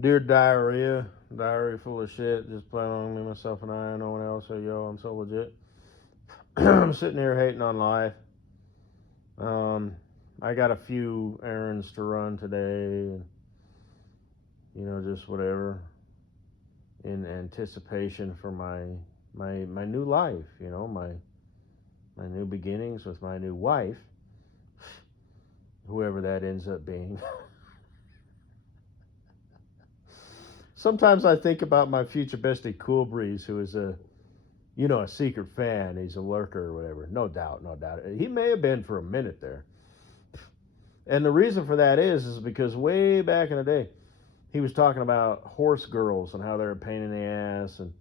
Dear diarrhea full of shit. Just plan on me, myself, and I. No one else. Hey, yo, I'm so legit. I'm sitting here hating on life. Um, I got a few errands to run today, and just whatever in anticipation for my new life. My new beginnings with my new wife, whoever that ends up being. Sometimes I think about my future bestie, Cool Breeze, who is a secret fan. He's a lurker or whatever. No doubt, no doubt. He may have been for a minute there. And the reason for that is because way back in the day, he was talking about horse girls and how they're a pain in the ass and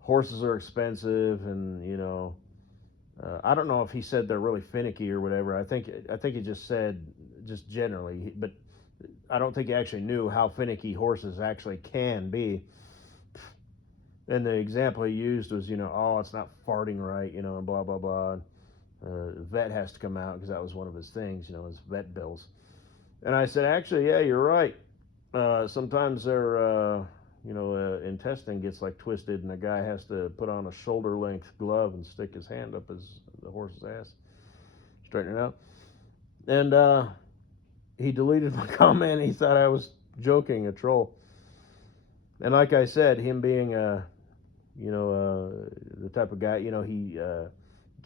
horses are expensive and I don't know if he said they're really finicky or whatever. I think he just said just generally, but I don't think he actually knew how finicky horses actually can be. And the example he used was, oh, it's not farting right, and blah blah blah. Vet has to come out because that was one of his things, his vet bills. And I said, actually, yeah, you're right. Sometimes their, intestine gets like twisted, and a guy has to put on a shoulder-length glove and stick his hand up the horse's ass, straighten it out. And he deleted my comment. He thought I was joking, a troll. And like I said, him being the type of guy, he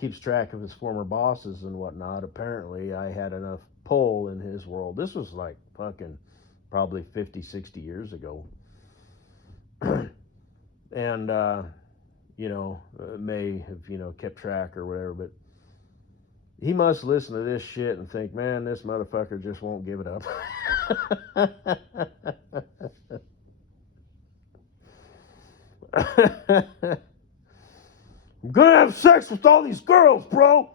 keeps track of his former bosses and whatnot. Apparently, I had enough pull in his world. This was like fucking probably 50, 60 years ago. And, may have, kept track or whatever, but he must listen to this shit and think, man, this motherfucker just won't give it up. I'm gonna have sex with all these girls, bro.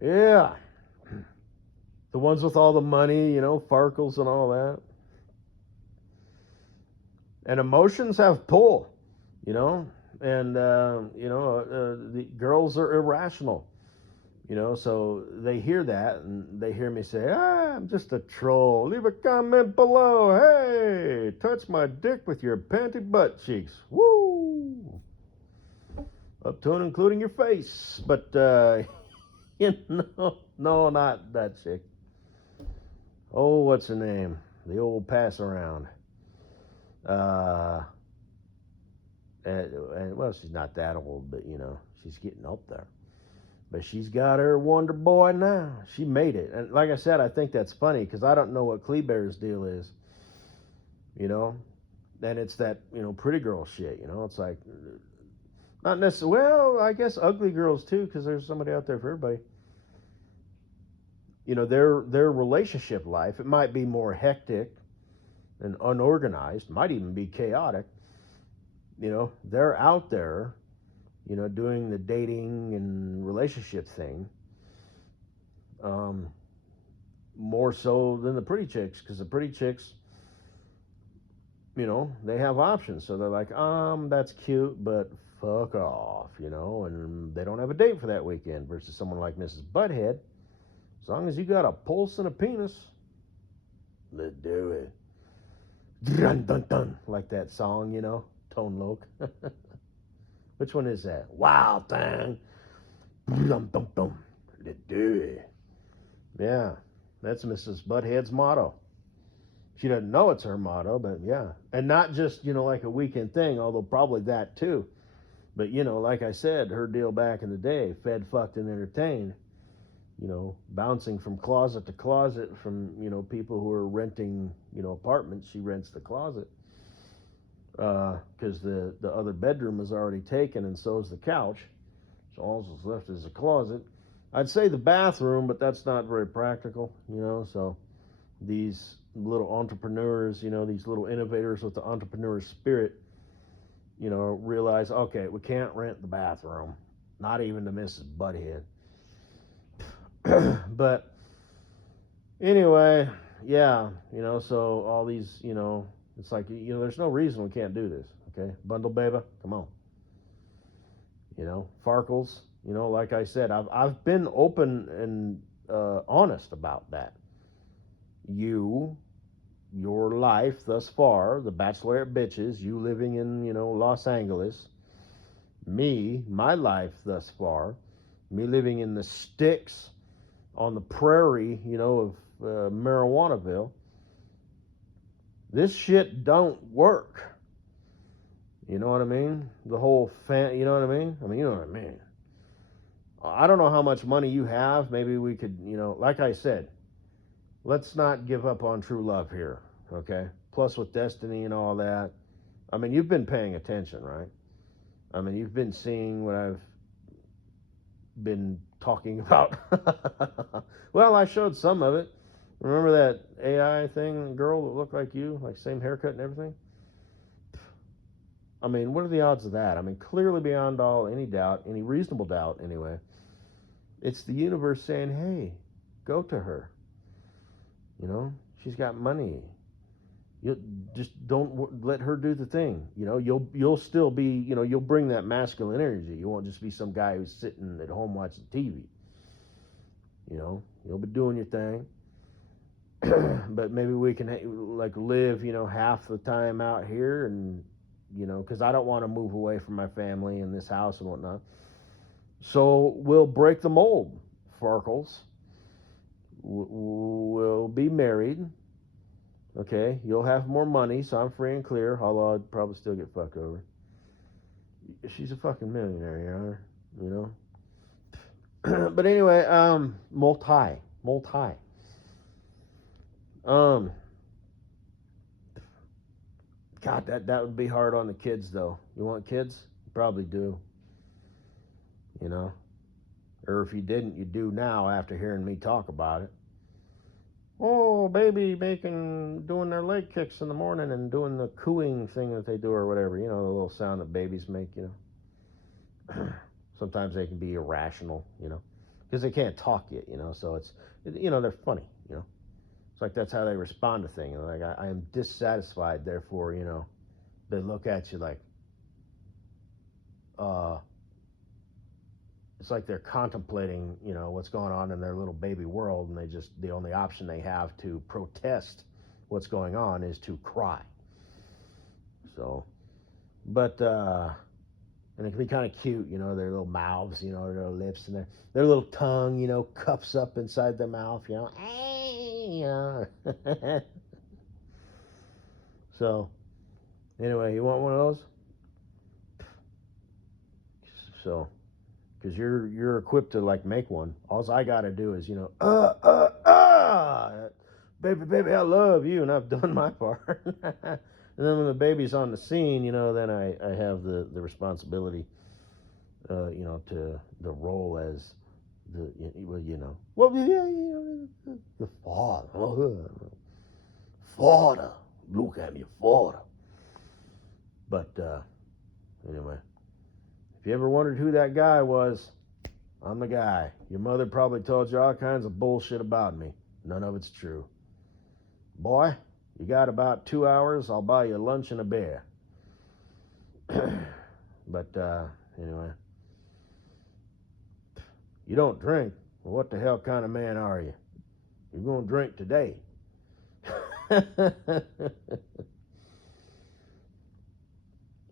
Yeah. The ones with all the money, Farkles and all that. And emotions have pull, and, the girls are irrational, so they hear that and they hear me say, I'm just a troll. Leave a comment below. Hey, touch my dick with your panty butt cheeks. Woo! Up to and including your face. But, no, not that chick. Oh, what's her name? The old pass around. Uh, well, she's not that old, but she's getting up there. But she's got her Wonder Boy now. She made it, and like I said, I think that's funny because I don't know what Kleebear's deal is, and it's that pretty girl shit. It's like not necessarily. Well, I guess ugly girls too, because there's somebody out there for everybody. Their relationship life, it might be more hectic and unorganized, might even be chaotic. They're out there, doing the dating and relationship thing, more so than the pretty chicks, because the pretty chicks, they have options. So they're like, that's cute, but fuck off, and they don't have a date for that weekend versus someone like Mrs. Butthead. As long as you got a pulse and a penis, let's do it. Dun, dun, dun, like that song, Tone Loc. Which one is that? Wild thing. Dum, dum, dum. Let's do it. Yeah, that's Mrs. Butthead's motto. She doesn't know it's her motto, but yeah. And not just, like a weekend thing, although probably that too. But, like I said, her deal back in the day, fed, fucked, and entertained. Bouncing from closet to closet from, people who are renting, apartments. She rents the closet because the other bedroom is already taken and so is the couch. So all that's left is a closet. I'd say the bathroom, but that's not very practical, so these little entrepreneurs, these little innovators with the entrepreneur spirit, realize, okay, we can't rent the bathroom, not even to Mrs. Butthead. But anyway, yeah, so all these, it's like, there's no reason we can't do this, okay? Bundle baby, come on. Farkles, Like I said, I've been open and honest about that. Your life thus far, the Bachelorette bitches, you living in Los Angeles, my life thus far, me living in the sticks on the prairie, of Marijuanaville. This shit don't work. You know what I mean? The whole you know what I mean? You know what I mean. I don't know how much money you have. Maybe we could, like I said, let's not give up on true love here, okay? Plus with Destiny and all that. You've been paying attention, right? You've been seeing what I've been talking about. Well, I showed some of it. Remember that AI thing, girl that looked like you, like same haircut and everything? What are the odds of that? Clearly beyond any doubt, any reasonable doubt anyway, it's the universe saying, hey, go to her. She's got money. You just don't let her do the thing. You'll still be, you'll bring that masculine energy. You won't just be some guy who's sitting at home watching TV. You'll be doing your thing. But maybe we can live, half the time out here, and because I don't want to move away from my family and this house and whatnot. So we'll break the mold, Farkles. We'll be married. Okay, you'll have more money, so I'm free and clear, although I'd probably still get fucked over. She's a fucking millionaire, But anyway, multi. God, that would be hard on the kids, though. You want kids? You probably do. Or if you didn't, you do now after hearing me talk about it. Oh, baby doing their leg kicks in the morning and doing the cooing thing that they do or whatever, the little sound that babies make, Sometimes they can be irrational, because they can't talk yet, so it's, they're funny, It's like that's how they respond to things. Like, I am dissatisfied, therefore, they look at you like, it's like they're contemplating, what's going on in their little baby world, and the only option they have to protest what's going on is to cry. So, but, and it can be kind of cute, their little mouths, their little lips, and their little tongue, cups up inside their mouth, So, anyway, you want one of those? So, because you're equipped to make one. All I gotta do is baby, I love you, and I've done my part. And then when the baby's on the scene, then I have the responsibility, to the role as the the father. Look at me, father. But anyway. If you ever wondered who that guy was, I'm the guy. Your mother probably told you all kinds of bullshit about me. None of it's true. Boy, you got about 2 hours, I'll buy you lunch and a beer. But, anyway. You don't drink? Well, what the hell kind of man are you? You're going to drink today.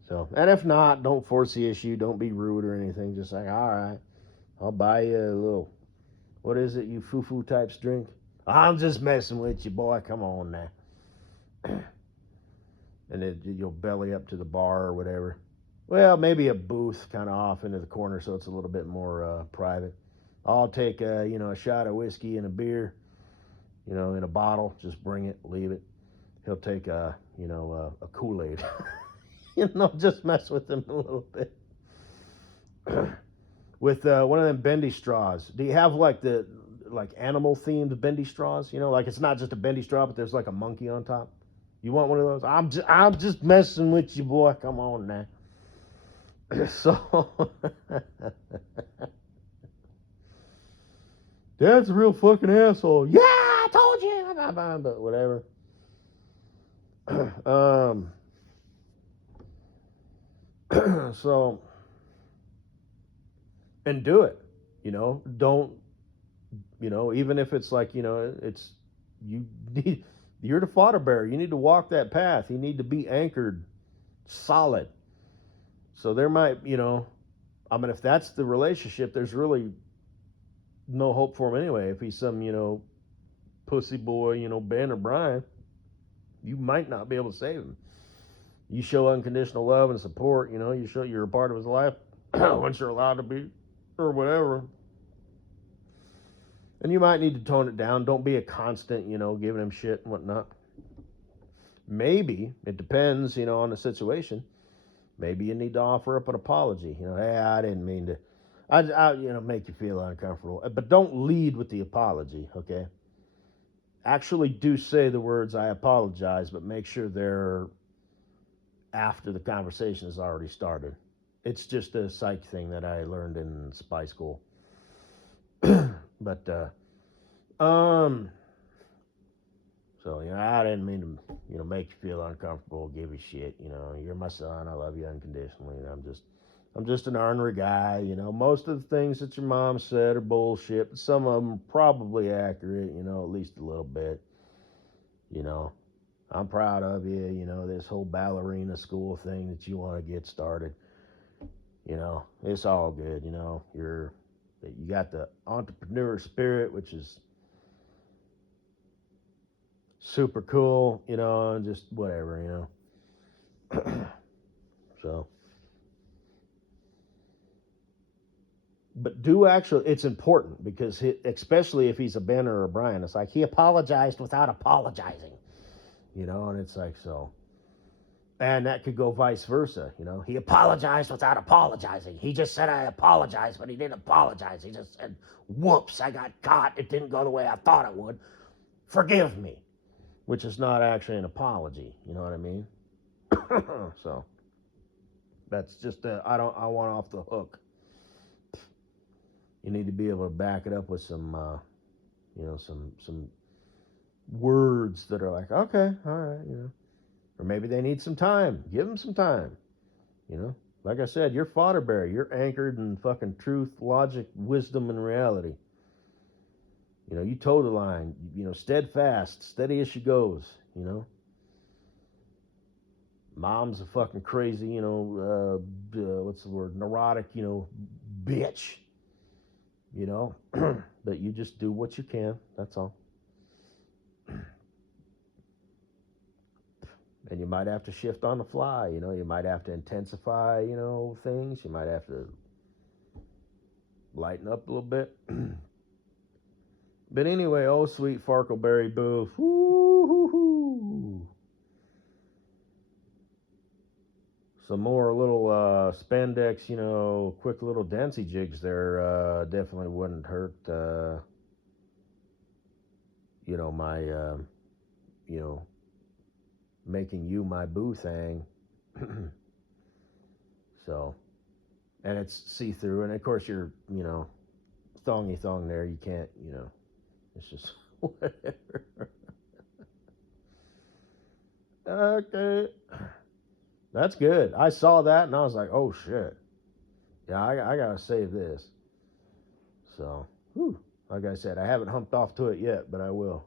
So, and if not, don't force the issue. Don't be rude or anything. Just like, all right, I'll buy you a little, what is it, you foo-foo types drink? I'm just messing with you, boy. Come on now. And then you'll belly up to the bar or whatever. Well, maybe a booth kind of off into the corner so it's a little bit more private. I'll take a shot of whiskey and a beer, in a bottle. Just bring it, leave it. He'll take a Kool-Aid. Just mess with him a little bit. With one of them bendy straws. Do you have the animal themed bendy straws? It's not just a bendy straw, but there's a monkey on top. You want one of those? I'm just messing with you, boy. Come on now. So Dad's a real fucking asshole. Yeah, I told you. But whatever. So and do it. Don't, even if it's like, it's, you need, you're the fodder bearer. You need to walk that path. You need to be anchored solid. So there might, I mean, if that's the relationship, there's really no hope for him anyway. If he's some, pussy boy, Ben or Brian, you might not be able to save him. You show unconditional love and support, you show you're a part of his life once you're allowed to be, or whatever. And you might need to tone it down. Don't be a constant, giving him shit and whatnot. Maybe, it depends, on the situation. Maybe you need to offer up an apology. Hey, I didn't mean to, make you feel uncomfortable. But don't lead with the apology, okay? Actually do say the words, I apologize, but make sure they're after the conversation has already started. It's just a psych thing that I learned in spy school. But, so, I didn't mean to, make you feel uncomfortable, give you shit. You're my son. I love you unconditionally. I'm just an ornery guy. Most of the things that your mom said are bullshit, but some of them are probably accurate, at least a little bit. I'm proud of you, this whole ballerina school thing that you want to get started. It's all good, you got the entrepreneur spirit, which is super cool, and just whatever, So, but do actually, it's important because especially if he's a Ben or a Brian, it's like he apologized without apologizing, and it's like, so. And that could go vice versa, He apologized without apologizing. He just said, I apologize, but he didn't apologize. He just said, whoops, I got caught. It didn't go the way I thought it would. Forgive me. Which is not actually an apology. You know what I mean? So that's just I want off the hook. You need to be able to back it up with some some words that are like, okay, all right, or maybe they need some time. Give them some time. Like I said, you're fodder bearer. You're anchored in fucking truth, logic, wisdom, and reality. You toe the line. Steadfast, steady as she goes. Mom's a fucking crazy, what's the word? Neurotic, bitch. But you just do what you can. That's all. And you might have to shift on the fly. You might have to intensify, things. You might have to lighten up a little bit. But anyway, oh sweet Farkleberry Boo. Woo-hoo-hoo. Some more little spandex, quick little dancey jigs there definitely wouldn't hurt, my, making you my boo thing. So, and it's see-through, and of course you're, thongy thong there, you can't, it's just whatever. Okay. That's good. I saw that and I was like, oh shit. Yeah, I gotta save this. So, whew, like I said, I haven't humped off to it yet, but I will.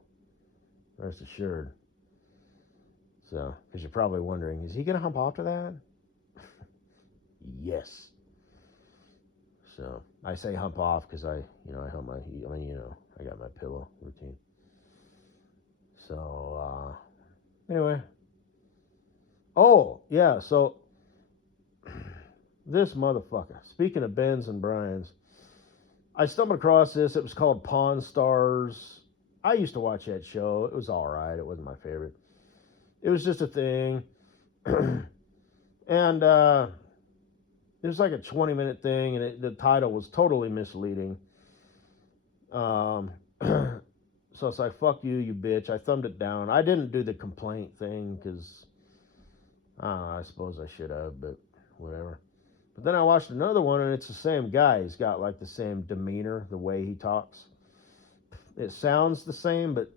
Rest assured. So, because you're probably wondering, is he gonna hump off to that? Yes. So, I say hump off because I hump I got my pillow routine. So, anyway. Oh, yeah, so this motherfucker. Speaking of Bens and Brians, I stumbled across this. It was called Pawn Stars. I used to watch that show. It was all right. It wasn't my favorite. It was just a thing. And it was like a 20-minute thing, and the title was totally misleading. So it's like, fuck you, you bitch. I thumbed it down. I didn't do the complaint thing because I suppose I should have, but whatever. But then I watched another one, and it's the same guy. He's got like the same demeanor, the way he talks. It sounds the same, but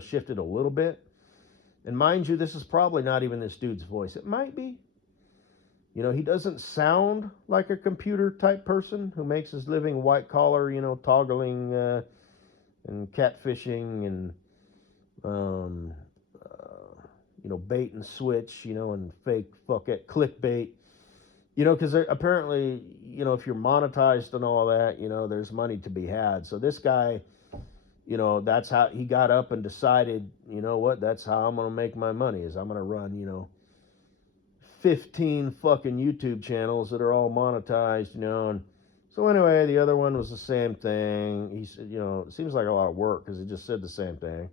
shifted a little bit. And mind you, this is probably not even this dude's voice. It might be. You know, he doesn't sound like a computer type person who makes his living white collar, you know, toggling and catfishing and, um, uh, you know, bait and switch, you know, and fake fuck it, clickbait. You know, because apparently, you know, if you're monetized and all that, you know, there's money to be had. So this guy, you know, that's how he got up and decided, you know what, that's how I'm going to make my money is I'm going to run, you know, 15 fucking YouTube channels that are all monetized, you know. And so anyway, the other one was the same thing. He said, you know, it seems like a lot of work because he just said the same thing.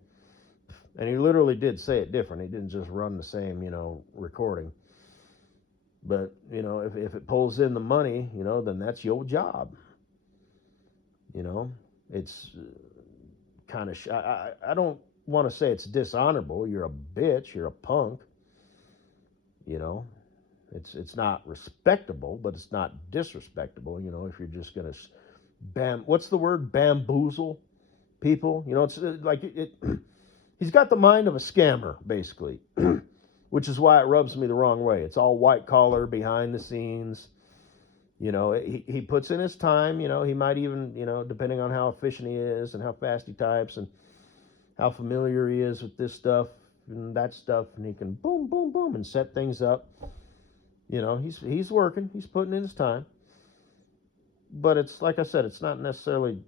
And he literally did say it different. He didn't just run the same, you know, recording. But, you know, if it pulls in the money, you know, then that's your job. You know, it's kind of, I don't want to say it's dishonorable. You're a bitch. You're a punk. You know, it's not respectable, but it's not disrespectable. You know, if you're just gonna what's the word, bamboozle people? You know, it's like he's got the mind of a scammer basically, which is why it rubs me the wrong way. It's all white collar, behind the scenes. You know, he puts in his time. You know, he might even, you know, depending on how efficient he is and how fast he types and how familiar he is with this stuff and that stuff, and he can boom, boom, boom, and set things up. You know, he's working, he's putting in his time, but it's like I said, it's not necessarily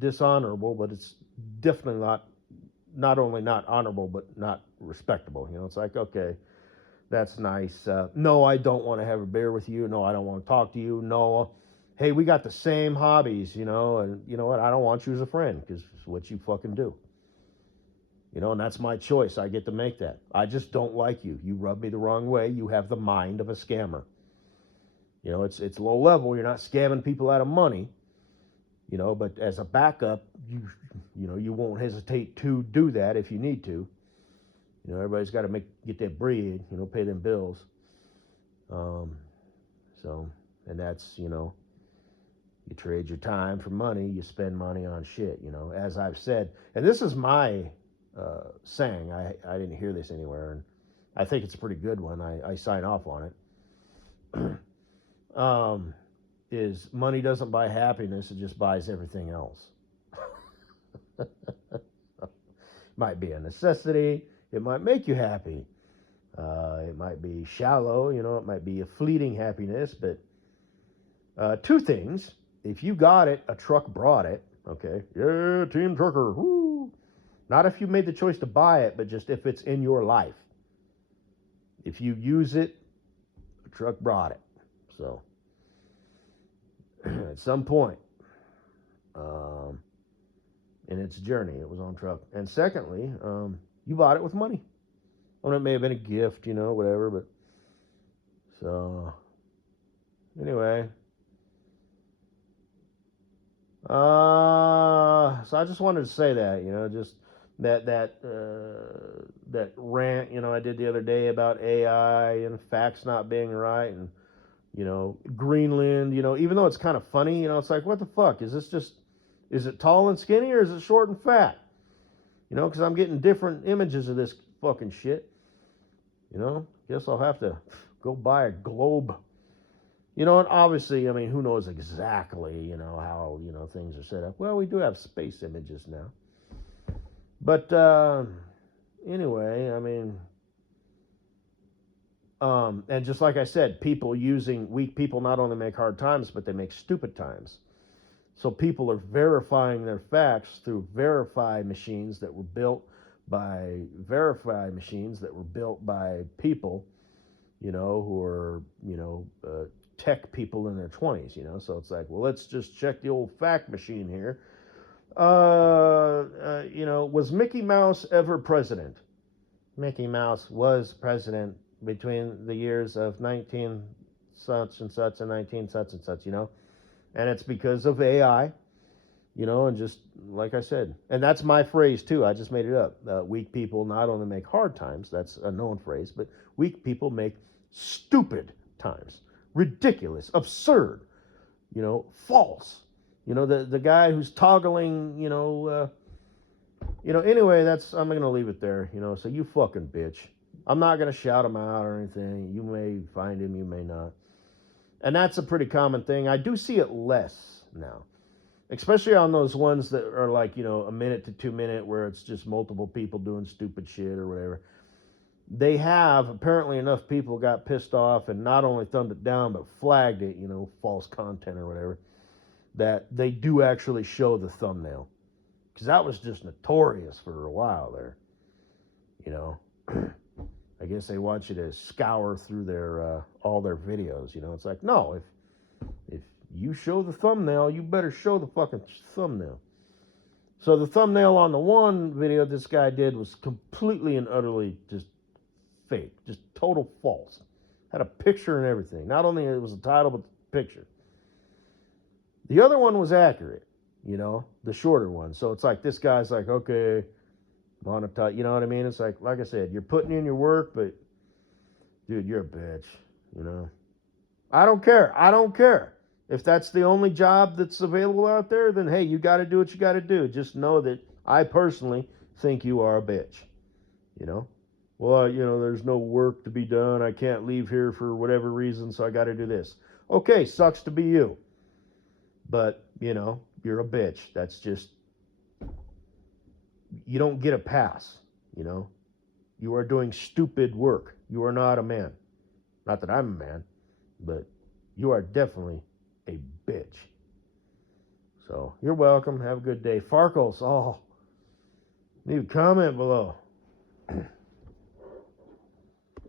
dishonorable, but it's definitely not only not honorable, but not respectable. You know, it's like, okay, that's nice. No, I don't want to have a beer with you. No, I don't want to talk to you. No, hey, we got the same hobbies, you know, and you know what? I don't want you as a friend because it's what you fucking do. You know, and that's my choice. I get to make that. I just don't like you. You rub me the wrong way. You have the mind of a scammer. You know, it's low level. You're not scamming people out of money. You know, but as a backup, you know, you won't hesitate to do that if you need to. You know, everybody's got to get that bread. You know, pay them bills. So, and that's, you know, you trade your time for money. You spend money on shit. You know, as I've said, and this is my saying. I didn't hear this anywhere, and I think it's a pretty good one. I sign off on it. Is money doesn't buy happiness, it just buys everything else. Might be a necessity, it might make you happy, it might be shallow, you know, it might be a fleeting happiness, but two things. If you got it, a truck brought it, okay, yeah, team trucker, woo. Not if you made the choice to buy it, but just if it's in your life. If you use it, a truck brought it. So, at some point in its journey, it was on truck. And secondly, you bought it with money. Well, it may have been a gift, you know, whatever, but so anyway. So I just wanted to say that, you know, just that rant, you know, I did the other day about AI and facts not being right, and you know, Greenland, you know, even though it's kind of funny, you know, it's like, what the fuck? Is it tall and skinny or is it short and fat? You know, because I'm getting different images of this fucking shit. You know, guess I'll have to go buy a globe. You know, and obviously, I mean, who knows exactly, you know, how, you know, things are set up. Well, we do have space images now. But anyway, I mean, and just like I said, weak people not only make hard times, but they make stupid times. So people are verifying their facts through verify machines that were built by people, you know, who are, you know, tech people in their 20s, you know. So it's like, well, let's just check the old fact machine here. You know, was Mickey Mouse ever president? Mickey Mouse was president between the years of 19 such and such and 19 such and such, you know. And it's because of AI, you know, and just like I said, and that's my phrase too. I just made it up. Weak people not only make hard times, that's a known phrase, but weak people make stupid times, ridiculous, absurd, you know, false. You know, the guy who's toggling, you know, anyway, I'm going to leave it there, you know, so you fucking bitch. I'm not going to shout him out or anything. You may find him, you may not. And that's a pretty common thing. I do see it less now, especially on those ones that are like, a minute to 2 minute where it's just multiple people doing stupid shit or whatever. They have, apparently enough people got pissed off and not only thumbed it down, but flagged it, false content or whatever, that they do actually show the thumbnail. Because that was just notorious for a while there. I guess they want you to scour through their all their videos. It's like, no, if you show the thumbnail, you better show the fucking thumbnail. So the thumbnail on the one video this guy did was completely and utterly just fake, just total false. Had a picture and everything. Not only it was the title, but the picture. The other one was accurate, the shorter one. So it's like this guy's like, okay, monetize, you know what I mean? It's like I said, you're putting in your work, but dude, you're a bitch, I don't care. If that's the only job that's available out there, then hey, you got to do what you got to do. Just know that I personally think you are a bitch, Well, there's no work to be done. I can't leave here for whatever reason, so I got to do this. Okay, sucks to be you. But, you're a bitch. That's just, you don't get a pass, You are doing stupid work. You are not a man. Not that I'm a man, but you are definitely a bitch. So, you're welcome. Have a good day. Farkles, leave a comment below.